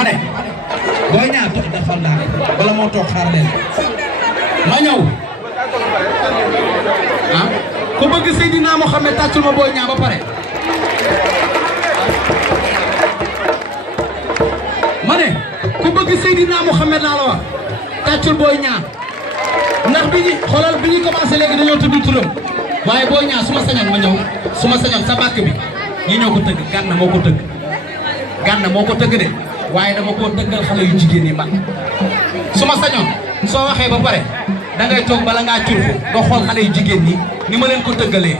ma ne Boy Niang toog dafa ndànk bala moo toog xaar leen ma ñëw ah ku bëgg Seydina Mohamed tàccul ma Boy Niang ba pare ma ne ku bëgg Seydina Mohamed laa la wax tàccul Boy Niang ndax bi ñu xoolal bi ñu commencé léegi dañoo tudd turam waaye Boy Niang su ma sañoon ma ñëw su ma sañoon sa bàkk bi ñi ñoo ko tëgg Gana moo ko tëgg Gana moo ko tëgg de waaye dama koo dëggal xale yu jigéen yi man su ma sañoon soo waxee ba pare da ngay toog bala ngaa curfu nga xool xale yu jigéen ñi ni ma leen ko tëggalee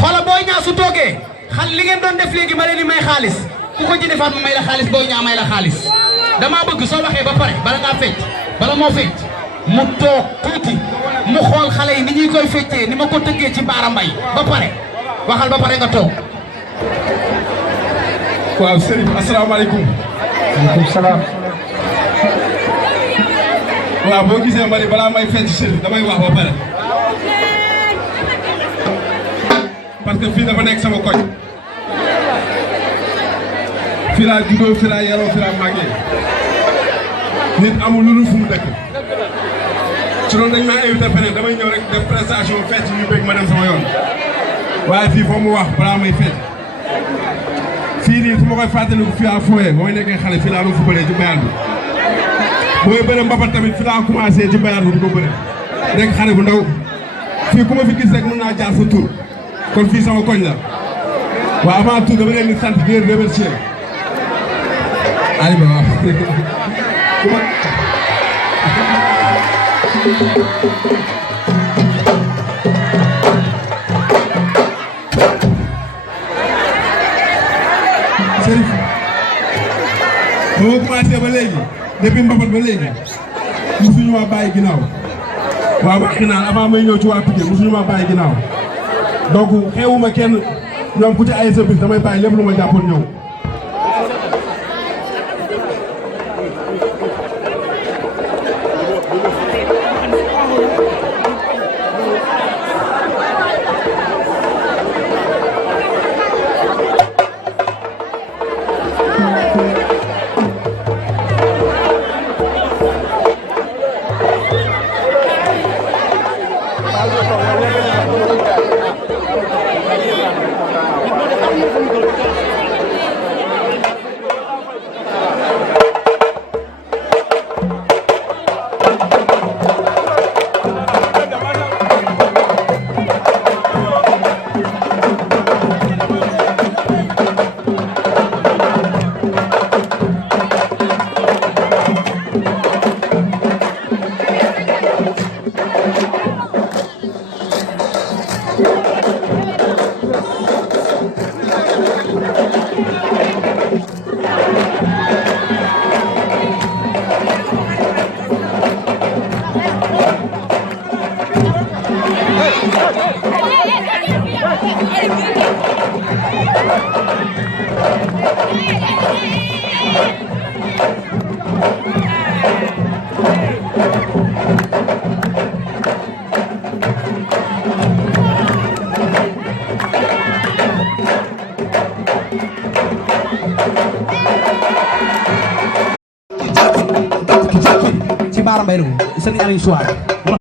xoola Boy Niang su toogee xal li ngeen doon def léegi ma leen di may xaalis ku ko ci defaat ma may la xaalis Boy Niang may la xaalis damaa bëgg soo waxee ba pare bala ngaa fecc bala moo fecc mu toog tuuti mu xool xale yi ni ñuy koy feccee ni ma ko tëggee ci baara mbay ba pare waxal ba pare nga toog. waaw Cherif asalaamaaleykum. waaleykum salaam. waaw boo gisee ma ni balaa may fecc Cherif damay wax ba pare. parce que fii dafa nekk sama koñ. fii laa juddoo fii laa yaroo fii laa màggee. nit amul lu dul fu mu dëkk. su doon dañ maa invité feneen damay ñëw rek def prestation fecc ñu bëgg ma dem sama yoon. waaye fii foo mu wax balaa may fecc. fii nii su ma koy fàttaliku fii à Foye ba may nekkee xale fii laa doon fubalee ci bayaan bi. booy bëre mbapat tamit fii laa commencé ci bayaan bi di ko bëre. nekk xale bu ndaw. fii ku ma fi gis rek mën naa jaar sa tur. kon fii sama koñ la. waaw avant tout dama leen di sant di leen remercier. Aliou waaw. Cherif ba ma commencé ba léegi depuis mbapat ba léegi musuñu ma bàyyi ginnaaw waaw wax naan avant may ñëw ci waa Pikine musuñu ma bàyyi ginnaaw donc xewuma kenn ñoom ku ci ay sa bis damay bàyyi lépp lu ma jàppoon ñëw. ci baara mbay la ko sëriñ Aliou Souare